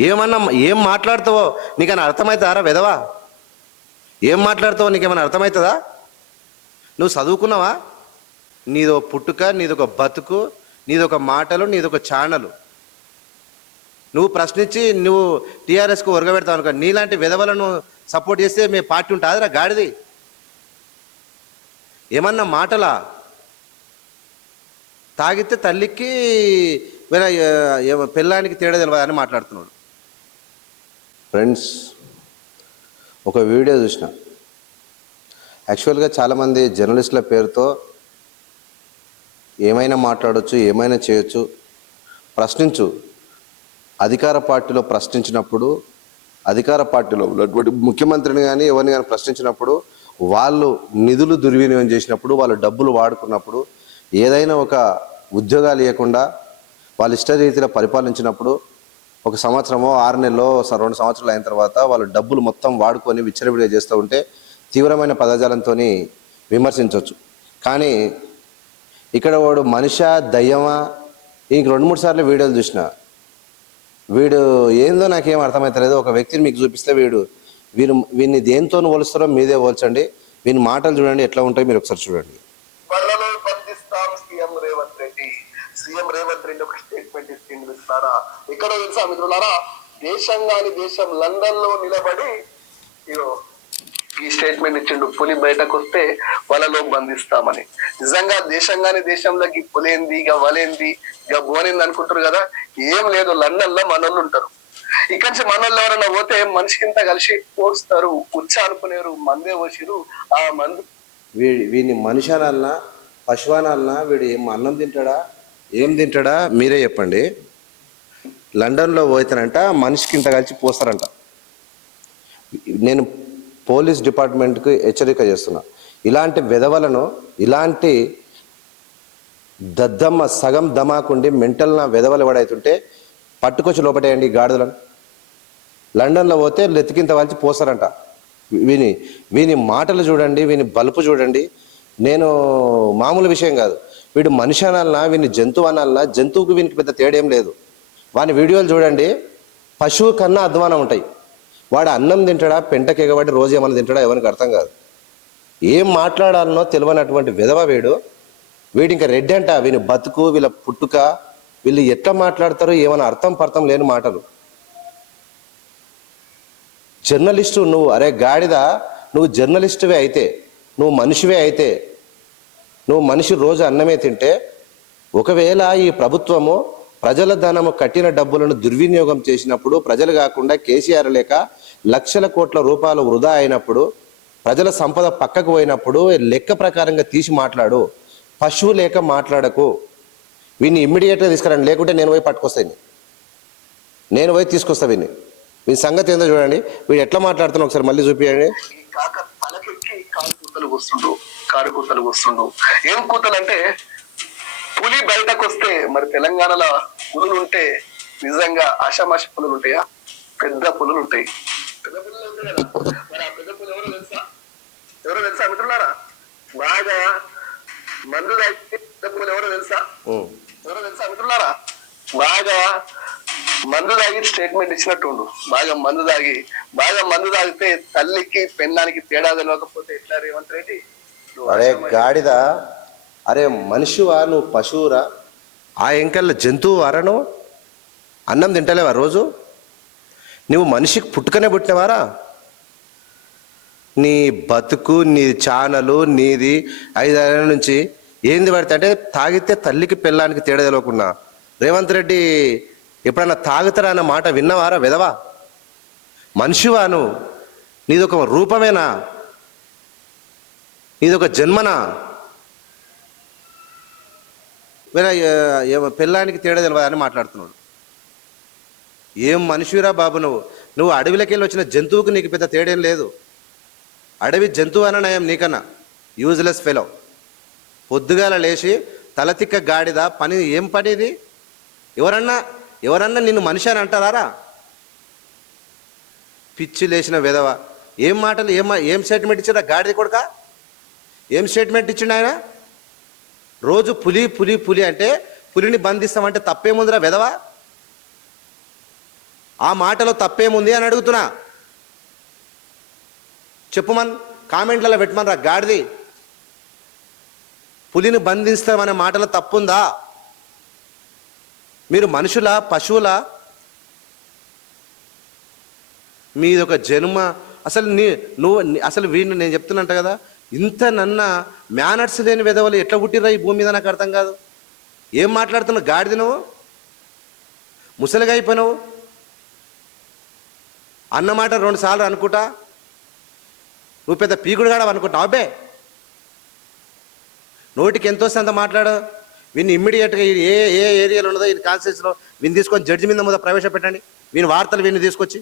ఏమన్నా ఏం మాట్లాడుతావో నీకన్నా అర్థమవుతారా వెదవా? ఏం మాట్లాడుతావో నీకేమైనా అర్థమవుతుందా నువ్వు చదువుకున్నావా? నీదో పుట్టుక నీదొక బతుకు నీదొక మాటలు నీదొక ఛానలు నువ్వు ప్రశ్నించి నువ్వు టీఆర్ఎస్కు ఒరగబెడతావు అనుకో నీలాంటి విధవలను సపోర్ట్ చేస్తే మీ పార్టీ ఉంటుందిరా గాడిది. ఏమన్నా మాటలా? తాగితే తల్లికి వేరే ఏ- ఏ- పిల్లానికి తేడా మాట్లాడుతున్నాడు. ఫ్రెండ్స్ ఒక వీడియో చూసిన. యాక్చువల్గా చాలామంది జర్నలిస్టుల పేరుతో ఏమైనా మాట్లాడొచ్చు ఏమైనా చేయొచ్చు ప్రశ్నించు. అధికార పార్టీలో ప్రశ్నించినప్పుడు అధికార పార్టీలో ఉన్నటువంటి ముఖ్యమంత్రిని కానీ ఎవరిని కానీ ప్రశ్నించినప్పుడు వాళ్ళు నిధులు దుర్వినియోగం చేసినప్పుడు వాళ్ళు డబ్బులు వాడుకున్నప్పుడు ఏదైనా ఒక ఉద్యోగాలు ఇవ్వకుండా వాళ్ళ ఇష్టరీతిలో పరిపాలించినప్పుడు ఒక సంవత్సరమో ఆరు నెలలో స- రెండు సంవత్సరాలు అయిన తర్వాత వాళ్ళు డబ్బులు మొత్తం వాడుకొని విచ్చలవిడిగా చేస్తూ ఉంటే తీవ్రమైన పదజాలంతో విమర్శించవచ్చు కానీ ఇక్కడ వాడు మనిష దయ్యమా? ఇంక రెండు మూడు సార్లు వీడియోలు చూసిన వీడు ఏందో నాకేం అర్థమవుతలేదు ఒక వ్యక్తిని మీకు చూపిస్తే వీడు వీరు వీడిని దేంతో పోలుస్తారో మీదే పోల్చండి. వీని మాటలు చూడండి ఎట్లా ఉంటాయి మీరు ఒకసారి చూడండి. సీఎం రేవంత్ రెడ్డి ఒక స్టేట్మెంట్ ఇచ్చింది మిత్రులారా. ఎక్కడో తెలుసా మిత్రులారా? దేశంగాని దేశం లండన్లో నిలబడి ఇగో ఈ స్టేట్మెంట్ ఇచ్చిండు. పులి బయటకు వస్తే వలలో బంధిస్తామని. నిజంగా దేశంగాని దేశంలోకి పులేంది ఇక వలేంది ఇక బోనింది అనుకుంటారు కదా? ఏం లేదు లండన్లో మనోళ్ళు ఉంటారు. ఇక్కడి నుంచి మనోళ్ళు ఎవరైనా పోతే మనిషికింత కలిసి పోస్తారు. ఉచ్చ అనుకునేరు మందే పోసిరు ఆ మందు వీడి వీడిని మనిషి అనాలనా? పశువు వీడు ఏం అన్నం తింటాడా? ఏం తింటాడా? మీరే చెప్పండి. లండన్లో పోతానంట మనిషికి ఇంత కలిసి పోస్తారంట. నేను పోలీస్ డిపార్ట్మెంట్కి హెచ్చరిక చేస్తున్నా. ఇలాంటి విధవలను ఇలాంటి దద్దమ్మ సగం దమాకుండి మెంటల్ నా విధవలు ఎవడైతుంటే పట్టుకొచ్చి లోపటేయండి గాడిదలను. లండన్లో పోతే లెతికింత వాల్చి పోస్తారంట. వీని వీని మాటలు చూడండి వీని బలుపు చూడండి. నేను మామూలు విషయం కాదు. వీడు మనిషి అనాలనా వీని జంతువు అనాలనా జంతువుకు వీనికి పెద్ద తేడేం లేదు. వాని వీడియోలు చూడండి పశువు కన్నా అధ్వానం ఉంటాయి. వాడు అన్నం తింటాడా పెంటకి ఎగబడి రోజు ఏమైనా తింటాడా ఎవరికి అర్థం కాదు. ఏం మాట్లాడాలనో తెలియనటువంటి విధవ వీడు వీడు ఇంకా రెడ్డి అంట వీని బతుకు వీళ్ళ పుట్టుక వీళ్ళు ఎట్లా మాట్లాడతారో ఏమైనా అర్థం పర్థం లేని మాటలు. జర్నలిస్టు నువ్వు అరే గాడిద నువ్వు జర్నలిస్టువే అయితే నువ్వు మనిషివే అయితే నువ్వు మనిషి రోజు అన్నమే తింటే ఒకవేళ ఈ ప్రభుత్వము ప్రజల ధనము కట్టిన డబ్బులను దుర్వినియోగం చేసినప్పుడు ప్రజలు కాకుండా కేసీఆర్ లేక లక్షల కోట్ల రూపాయలు వృధా అయినప్పుడు ప్రజల సంపద పక్కకు పోయినప్పుడు లెక్క ప్రకారంగా తీసి మాట్లాడు. పశువు లేక మాట్లాడకు. వీన్ని ఇమ్మీడియట్గా తీసుకురండి. లేకుంటే నేను పోయి పట్టుకొస్తాను నేను పోయి తీసుకొస్తా వీడిని వీని సంగతి ఏందో చూడండి. వీడు ఎట్లా మాట్లాడుతున్నా ఒకసారి మళ్ళీ చూపించండి కారు కూతలు కూస్తుండు ఏం కూతలు అంటే పులి బయటకు వస్తే మరి తెలంగాణలో పులులు ఉంటే నిజంగా ఆషామాషి పులులు ఉంటాయా పెద్ద పులులు ఉంటాయి పెద్ద పులులు ఉంటాయి కదా. మరి ఆ పెద్ద పులు ఎవరో తెలుసా? ఎవరో తెలుసా మిత్రులారా? బాగా మందు తాగితే పెద్ద పులు ఎవరో తెలుసా. ఎవరో తెలుసా మిత్రులారా? బాగా మందు తాగి స్టేట్మెంట్ ఇచ్చినట్టుండు. బాగా మందు తాగి బాగా మందు తాగితే తల్లికి పెన్నానికి తేడా తెలియకపోతే ఎట్లా రేవంత్ రెడ్డి? అరే గాడిద అరే మనిషివా నువ్వు పశువురా? ఆ ఎంకల్ల జంతువు వారను అన్నం తింటలేవా రోజు? నువ్వు మనిషికి పుట్టుకనే పుట్టినవారా? నీ బతుకు నీ చానలు నీది ఐదేళ్ళ నుంచి ఏంది పడితే అంటే తాగితే తల్లికి పిల్లానికి తేడా తెలియకుండా రేవంత్ రెడ్డి ఎప్పుడన్నా తాగుతారా అన్న మాట విన్నవారా విధవా మనిషివాను నువ్వు నీదొక రూపమేనా? నీదొక జన్మనా? వేరే పిల్లానికి తేడా తెలియదు అని మాట్లాడుతున్నాడు. ఏం మనిషిరా బాబు నువ్వు? నువ్వు అడవిలోకి వెళ్ళి వచ్చిన జంతువుకు నీకు పెద్ద తేడేం లేదు. అడవి జంతువు అన్న నయం నీకన్నా. Useless fellow. పొద్దుగాల లేచి తలతిక్క గాడిద పని ఏం పని ఇది ఎవరన్నా ఎవరన్నా నిన్ను మనిషి అని అంటారా పిచ్చి లేచిన విధవ. ఏం మాటలు ఏం ఏం సెటిల్మెంట్ ఇచ్చారా గాడిద కొడుకా? ఏం స్టేట్మెంట్ ఇచ్చిండు ఆయన? రోజు పులి పులి పులి అంటే పులిని బంధిస్తామంటే తప్పేముందిరా వెదవా ఆ మాటలో తప్పేముంది అని అడుగుతున్నా. చెప్పుమన్ కామెంట్లలో పెట్టమనరా గాడిది. పులిని బంధిస్తామనే మాటలో తప్పుందా? మీరు మనుషుల పశువుల? మీది ఒక జన్మ. అసలు నీ నువ్వు అసలు వీడిని నేను చెప్తున్నట్టు కదా ఇంత నన్న మేనర్స్ లేని విధవలు ఎట్లా పుట్టిరా ఈ భూమి మీద నాకు అర్థం కాదు. ఏం మాట్లాడుతున్నావు? గాడిది నువ్వు? ముసలిగా అయిపోయినావు? అన్నమాట రెండు సార్లు అనుకుంటా? నువ్వు పెద్ద పీకుడుగాడవు అనుకుంటావు అబ్బే! నోటికి ఎంత వస్తే అంత మాట్లాడు వీని ఇమ్మీడియట్గా ఏ ఏ ఏరియాలో ఉన్నదో ఈ కాన్స్టిట్యూన్సీలో వీని తీసుకొని జడ్జి మీద ముందు ప్రవేశపెట్టండి. వీని వార్తలు వీని తీసుకొచ్చి.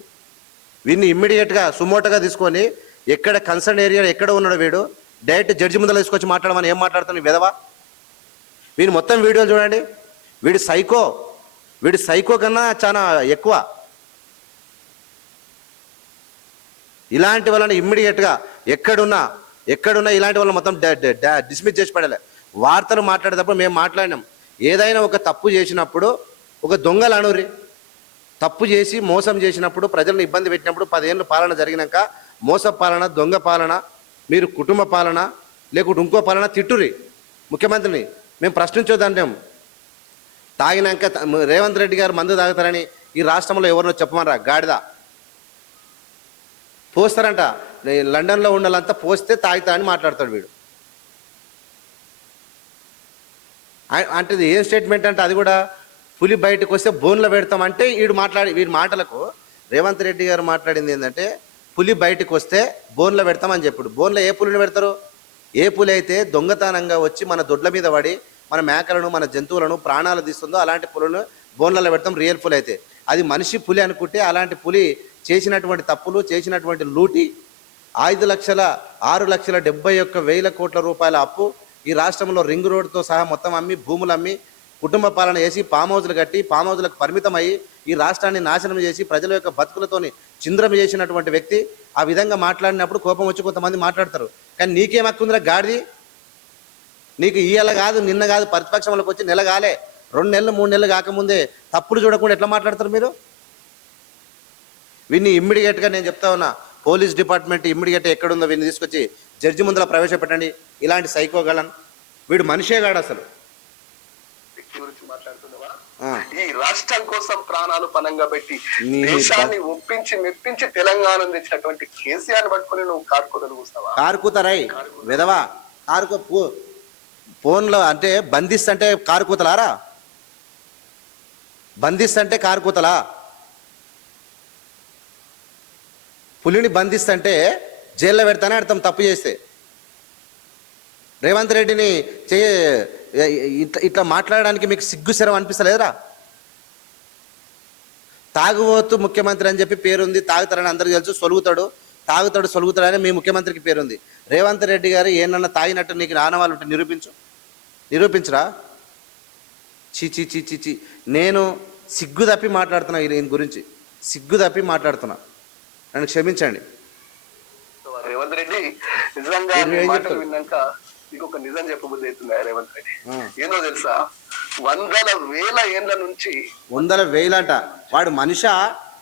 వీన్ని ఇమ్మీడియట్గా సుమోటగా తీసుకొని ఎక్కడ కన్సర్న్ ఏరియా ఎక్కడ ఉన్నాడు వీడు డైరెక్ట్ జడ్జి ముందర తీసుకొచ్చి మాట్లాడమని ఏం మాట్లాడుతాను విధవా? వీని మొత్తం వీడియోలు చూడండి. వీడి సైకో. వీడి సైకో కన్నా చాలా ఎక్కువ. ఇలాంటి వాళ్ళని ఇమ్మీడియట్గా ఎక్కడున్నా ఎక్కడున్నా ఇలాంటి వాళ్ళని మొత్తం డిస్మిస్ చేసి పడాలి వార్తలు మాట్లాడేటప్పుడు మేము మాట్లాడినాం. ఏదైనా ఒక తప్పు చేసినప్పుడు ఒక దొంగలు అనురి తప్పు చేసి మోసం చేసినప్పుడు ప్రజలను ఇబ్బంది పెట్టినప్పుడు పదేళ్ళు పాలన జరిగినాక మోస పాలన దొంగ పాలన మీరు కుటుంబ పాలన లేకుంటే ఇంకో పాలన తిట్టురి ముఖ్యమంత్రిని మేము ప్రశ్నించొద్దంటాం తాగినాక రేవంత్ రెడ్డి గారు మందు తాగుతారని ఈ రాష్ట్రంలో ఎవరినో చెప్పమనరా? గాడిద. పోస్తారంట. లండన్లో ఉండాలంతా పోస్తే తాగుతా అని మాట్లాడతాడు వీడు. అంటే ఏం స్టేట్మెంట్ అంటే అది కూడా పులి బయటకు వస్తే బోన్లో పెడతామంటే వీడు మాట్లాడి వీడి మాటలకు రేవంత్ రెడ్డి గారు మాట్లాడింది ఏంటంటే పులి బయటకు వస్తే బోన్లో పెడతామని చెప్పుడు. బోన్లో ఏ పులిని పెడతారు? ఏ పులి అయితే దొంగతనంగా వచ్చి మన దొడ్ల మీద పడి మన మేకలను మన జంతువులను ప్రాణాలు తీస్తుందో అలాంటి పులులను బోన్లలో పెడతాం రియల్ పులి అయితే. అది మనిషి పులి అనుకుంటే అలాంటి పులి చేసినటువంటి తప్పులు చేసినటువంటి లూటి ఐదు లక్షల ఆరు లక్షల డెబ్బై ఒక్క వేల కోట్ల రూపాయల అప్పు ఈ రాష్ట్రంలో రింగ్ రోడ్తో సహా మొత్తం అమ్మి భూములు అమ్మి కుటుంబ పాలన చేసి ఫామ్ హౌజ్లు కట్టి ఫామ్ హౌజ్లకు పరిమితం అయ్యి ఈ రాష్ట్రాన్ని నాశనం చేసి ప్రజల యొక్క బతుకులతోని చింద్రం చేసినటువంటి వ్యక్తి ఆ విధంగా మాట్లాడినప్పుడు కోపం వచ్చి కొంతమంది మాట్లాడతారు. కానీ నీకేం హక్కుందిరా గాడిది? నీకు ఇయ్యాల కాదు నిన్న కాదు ప్రతిపక్షంలోకి వచ్చి నెల కాలే. రెండు నెలలు మూడు నెలలు కాకముందే తప్పుడు చూడకుండా ఎట్లా మాట్లాడతారు మీరు? వీన్ని ఇమ్మీడియట్గా నేను చెప్తా ఉన్నా. పోలీస్ డిపార్ట్మెంట్ ఇమ్మీడియట్ ఎక్కడుందో వీన్ని తీసుకొచ్చి జడ్జి ముందర ప్రవేశపెట్టండి. ఇలాంటి సైకోగలన్ వీడు మనిషే కాడు అసలు. మాట్లాడుతున్నావా. ఈ రాష్ట్రం కోసం ప్రాణాలు పనంగా పెట్టి దేశాన్ని ఒప్పించి మెప్పించి తెలంగాణ తెచ్చినటువంటి కేసీఆర్ పట్టుకొని నువ్వు కారుకోదలు కూస్తావా? కారు కూతరాయ్ విధవా కారు కూ- పో ఫోన్లో అంటే బంధిస్తంటే కారు కూతలారా బంధిస్తంటే కారు కూతలా పులిని బంధిస్తంటే జైల్లో పెడతానే అర్థం తప్పు చేస్తే. రేవంత్ రెడ్డిని చే ఇట్లా ఇట్లా మాట్లాడడానికి మీకు సిగ్గు శరం అనిపిస్తలేదురా? తాగుబోతు ముఖ్యమంత్రి అని చెప్పి పేరుంది తాగుతారని అందరికీ తెలుసు సొలుగుతాడు తాగుతాడు సొలుగుతాడని మీ ముఖ్యమంత్రికి పేరుంది. రేవంత్ రెడ్డి గారు ఏమన్నా తాగినట్టు నీకు ఆనవాళ్ళు ఉంటే నిరూపించు. నిరూపించరా? చీ చీ చీ చీ చీ నేను సిగ్గు తప్పి మాట్లాడుతున్నా ఈయన గురించి. సిగ్గు తప్పి మాట్లాడుతున్నా. నన్ను క్షమించండి. రేవంత్ రెడ్డి నిజంగా నీకు ఒక నిజం చెప్పబుద్ధి అవుతుంది రేవంత్ రెడ్డి. ఏందో తెలుసా? వందల వేల ఏండ్ల నుంచి వందల వేలంట. వాడు మనిషా?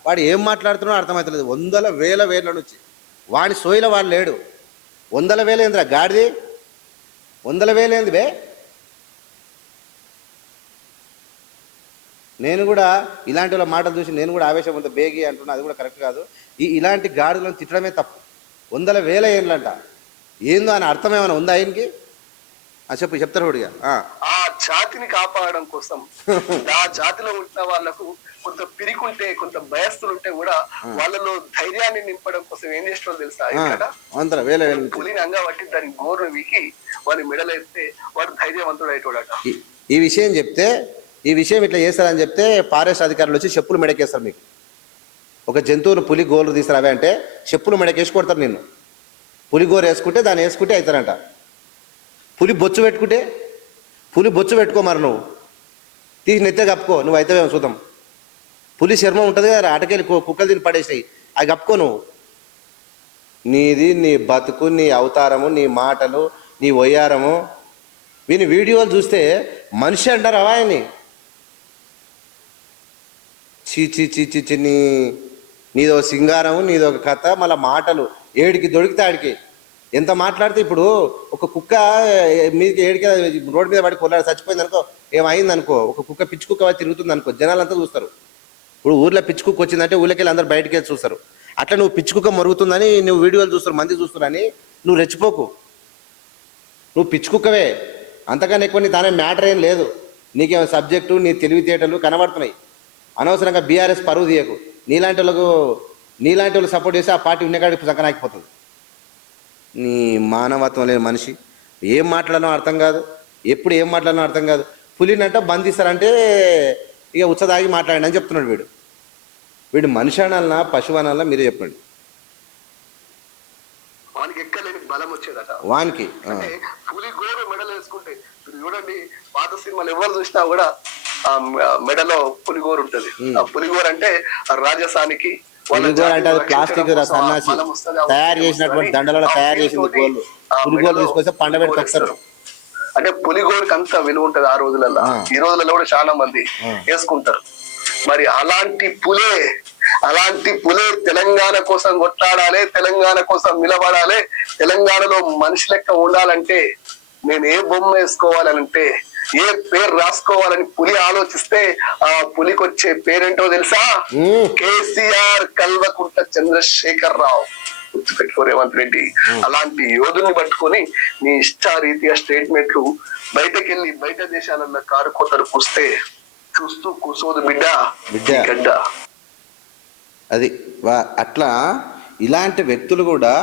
వాడు ఏం మాట్లాడుతున్నాడో అర్థమవుతలేదు వందల వేల వేల నుంచి. వాడి సోయిల వాడు లేడు. వందల వేల ఏందిరా గాడిది? వందల వేలు ఏంది బే? నేను కూడా ఇలాంటి వాళ్ళ మాటలు చూసి నేను కూడా ఆవేశం అంత బేగి అంటున్నా అది కూడా కరెక్ట్ కాదు. ఈ ఇలాంటి గాడులను తిట్టడమే తప్పు. వందల వేల ఏండ్లంట. ఏందో అని అర్థం ఏమైనా ఉందా ఆయనకి? చెప్పు చెప్తారు హుడిగా? ఆ. జాతిని కాపాడడం కోసం ఆ జాతిలో ఉంటున్న వాళ్ళకు కొంత పిరికుంటే కొంత భయస్తులు ఉంటే కూడా వాళ్ళలో ధైర్యాన్ని నింపడం కోసం ఏం చేస్తారో తెలుసా? ఇక్కడ పులిని అంగబట్టి దాని గోరును వీకి వాడి మెడలేస్తే వాడు ధైర్యవంతుడు అయిపోడట ఈ- ఈ విషయం చెప్తే ఈ విషయం ఇట్లా చేస్తారని చెప్తే ఫారెస్ట్ అధికారులు వచ్చి చెప్పులు మెడకేస్తారు మీకు. ఒక జంతువును పులి గోలు తీసుకురావే అంటే చెప్పులు మెడకేసి కొడతారు నిన్ను. పులి గోరు వేసుకుంటే దాన్ని వేసుకుంటే అవుతారంట పులి బొచ్చు పెట్టుకుంటే పులి బొచ్చు పెట్టుకో మరి నువ్వు. తీసి నెత్తే కప్పుకో నువ్వు అయితే చూద్దాం. పులి శర్మం ఉంటుంది కదా ఆటకెళ్ళి కు- కుక్కలు తిని పడేసాయి అవి కప్పుకో నువ్వు. నీది నీ బతుకు నీ అవతారము నీ మాటలు నీ వయ్యారము వీని వీడియోలు చూస్తే మనిషి అంటారు ఆయన్ని? చీ చీ చీ చీ చీ నీ నీదో సింగారం నీదో కథ మళ్ళీ మాటలు. ఏడికి దొరికితే ఆడికి. ఎంత మాట్లాడితే ఇప్పుడు ఒక కుక్క ఏ, మీదకి ఏడికి రోడ్డు మీద పడి కొల్లాడు చచ్చిపోయింది అనుకో ఏమైంది అనుకో ఒక కుక్క పిచ్చి కుక్క తిరుగుతుంది అనుకో జనాలంతా చూస్తారు. ఇప్పుడు ఊర్లో పిచ్చి కుక్క వచ్చిందంటే ఊళ్ళకి వెళ్ళి అందరు బయటకి వెళ్ళి చూస్తారు. అట్లా నువ్వు పిచ్చి కుక్క మరుగుతుందని నువ్వు వీడియోలు చూస్తారు మంది చూస్తున్నారని నువ్వు రెచ్చిపోకు. నువ్వు పిచ్చి కుక్కవే. అంతకన్నా ఎక్కువ నీ దాని మ్యాటర్ ఏం లేదు. నీకేమో సబ్జెక్టు నీ తెలివితేటలు కనబడుతున్నాయి. అనవసరంగా బీఆర్ఎస్ పరువు తీయకు. నీలాంటి వాళ్ళకు నీలాంటి వాళ్ళు సపోర్ట్ చేసి ఆ పార్టీ ఉన్నకాడికి సంకనాకిపోతుంది. నీ మానవత్వం లేని మనిషి. ఏం మాట్లాడాలో అర్థం కాదు. ఎప్పుడు ఏం మాట్లాడాలో అర్థం కాదు. పులినంట బంధిస్తారంటే ఇక ఉచ్చదాగి మాట్లాడండి అని చెప్తున్నాడు వీడు. వీడు మనిషి అనాలనా పశువు అనాలనా మీరే చెప్పండి. వానికి ఎక్కలేని బలం వచ్చేదట. వానికి ఆ. అంటే పులి మెడలు వేసుకుంటే చూడండి పాత సినిమాలు ఎవరు చూసినా కూడా మెడలో పులిగోరు ఉంటది. ఆ పులిగోరు అంటే ఆ రాజసానికి పులిగోరు అంటే అది ప్లాస్టిక్ సన్నాసి తయారు చేసినటువంటి దండలలో తయారు చేసింది పులితోటి గోళ్ళు పులిగోలు తీసుకొస్తే పండబెట్టి తొక్కుతారు పులిగోరు అంటే పులిగోరుకి అంత విలువ ఉంటది ఆ రోజులలో. ఈ రోజులలో కూడా చాలా మంది. వేసుకుంటారు మరి అలాంటి పులే అలాంటి పులే తెలంగాణ కోసం కొట్లాడాలి తెలంగాణ కోసం నిలబడాలి తెలంగాణలో మనిషి లెక్క ఉండాలంటే నేను ఏ బొమ్మ వేసుకోవాలనంటే ఏ పేరు రాసుకోవాలని పులి ఆలోచిస్తే ఆ పులికి వచ్చే పేరేంటో తెలుసా. కేసీఆర్ కల్వకుంట చంద్రశేఖర్ రావు గుర్తుపెట్టుకో రేవంత్ రెడ్డి. అలాంటి యోధుని పట్టుకొని నీ ఇష్టారీతిగా స్టేట్మెంట్లు బయటకెళ్ళి బయట దేశాలన్న కారు కోతలు కూస్తే చూస్తూ కూసోదు బిడ్డ. గడ్డ. అది వా- అట్లా ఇలాంటి వ్యక్తులు కూడా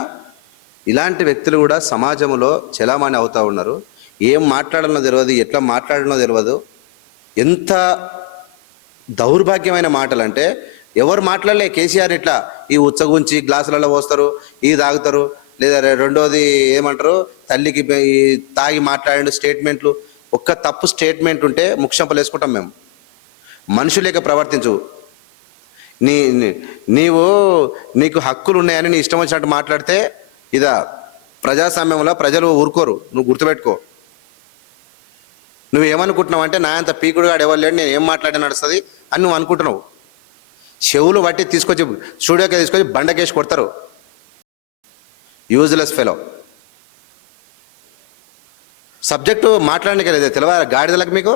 ఇలాంటి వ్యక్తులు కూడా సమాజంలో చలామణి అవుతా ఉన్నారు. ఏం మాట్లాడనో తెలియదు ఎట్లా మాట్లాడనో తెలియదు ఎంత దౌర్భాగ్యమైన మాటలు అంటే ఎవరు మాట్లాడలే కేసీఆర్ ఇట్లా ఈ ఉచ్చగుంచి గ్లాసులలో పోస్తారు ఈ తాగుతారు లేదా రెండోది ఏమంటారు తల్లికి తాగి మాట్లాడిన స్టేట్మెంట్లు ఒక్క తప్పు స్టేట్మెంట్ ఉంటే ముక్షంపలు వేసుకుంటాం మేము. మనుషులేక ప్రవర్తించు. నీ- నీవు నీకు హక్కులు ఉన్నాయని నీ ఇష్టం వచ్చినట్టు మాట్లాడితే ఇదా ప్రజాస్వామ్యంలో ప్రజలు ఊరుకోరు నువ్వు గుర్తుపెట్టుకో. నువ్వేమనుకుంటున్నావు అంటే నా అంత పీకుడుగాడు ఎవరు లేడు నేను ఏం మాట్లాడే నడుస్తుంది అని నువ్వు అనుకుంటున్నావు. చెవులు బట్టి తీసుకొచ్చి స్టూడియోకి తీసుకొచ్చి బండకేసి కొడతారు. యూజ్లెస్ ఫెలో సబ్జెక్టు మాట్లాడడానికి లేదు తెలియదా గాడిదలకు మీకు?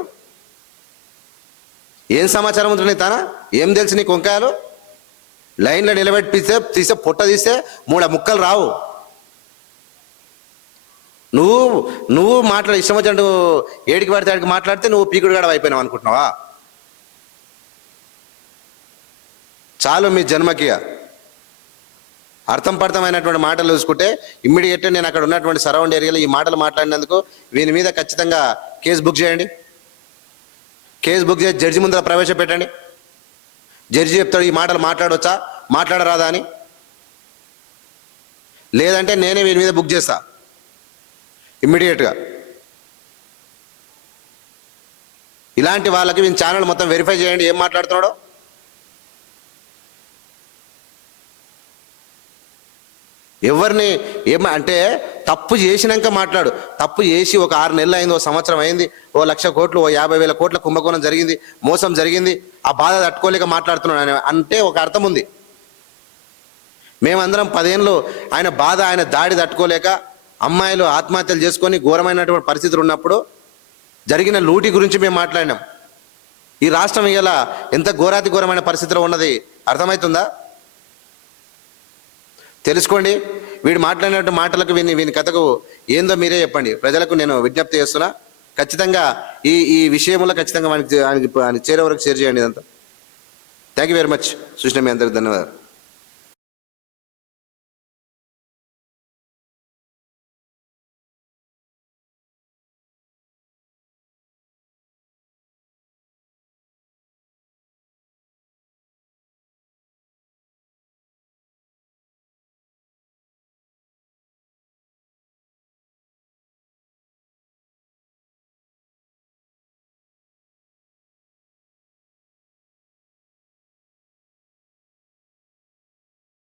ఏం సమాచారం ఉంటుంది తానా? ఏం తెలుసు నీకు వంకాయలు? లైన్లో నిలబెట్టి తీస్తే తీస్తే పొట్ట తీస్తే మూడు ముక్కలు రావు. నువ్వు నువ్వు మాట్లాడ ఇష్టం వచ్చినట్టు ఏడికి పడితే ఆడికి మాట్లాడితే నువ్వు పీకుడు గడవ అయిపోయినావు అనుకుంటున్నావా? చాలు మీ జన్మకి అర్థం పర్థమైనటువంటి మాటలు చూసుకుంటే ఇమ్మీడియట్గా నేను అక్కడ ఉన్నటువంటి సరౌండ్ ఏరియాలో ఈ మాటలు మాట్లాడినందుకు వీని మీద ఖచ్చితంగా కేసు బుక్ చేయండి. కేసు బుక్ చేసి జడ్జి ముందర ప్రవేశపెట్టండి. జడ్జి చెప్తాడు ఈ మాటలు మాట్లాడవచ్చా మాట్లాడరాదా? అని. లేదంటే నేనే వీని మీద బుక్ చేస్తాను ఇమ్మీడియట్గా ఇలాంటి వాళ్ళకి మీ ఛానల్ మొత్తం వెరిఫై చేయండి. ఏం మాట్లాడుతున్నాడో? ఎవరిని ఏమ అంటే తప్పు చేసినాక మాట్లాడు. తప్పు చేసి ఒక ఆరు నెలలు అయింది ఓ సంవత్సరం అయింది ఓ లక్ష కోట్లు ఓ యాభై వేల కోట్ల కుంభకోణం జరిగింది మోసం జరిగింది ఆ బాధ తట్టుకోలేక మాట్లాడుతున్నాడు అని. అంటే ఒక అర్థం ఉంది. మేమందరం పదేళ్ళు ఆయన బాధ ఆయన దాడి తట్టుకోలేక అమ్మాయిలు ఆత్మహత్యలు చేసుకొని ఘోరమైనటువంటి పరిస్థితులు ఉన్నప్పుడు జరిగిన లూటి గురించి మేము మాట్లాడినాం. ఈ రాష్ట్రం ఇలా ఎంత ఘోరాతి ఘోరమైన పరిస్థితిలో ఉన్నది అర్థమవుతుందా తెలుసుకోండి. వీడు మాట్లాడినటువంటి మాటలకు వీని వీని కథకు ఏందో మీరే చెప్పండి. ప్రజలకు నేను విజ్ఞప్తి చేస్తున్నా. ఖచ్చితంగా ఈ ఈ విషయంలో ఖచ్చితంగా మనకి ఆయనకి చేరే వరకు షేర్ చేయండి ఇదంతా. థ్యాంక్ యూ వెరీ మచ్ సుష్ణ మీ అందరికి ధన్యవాదాలు.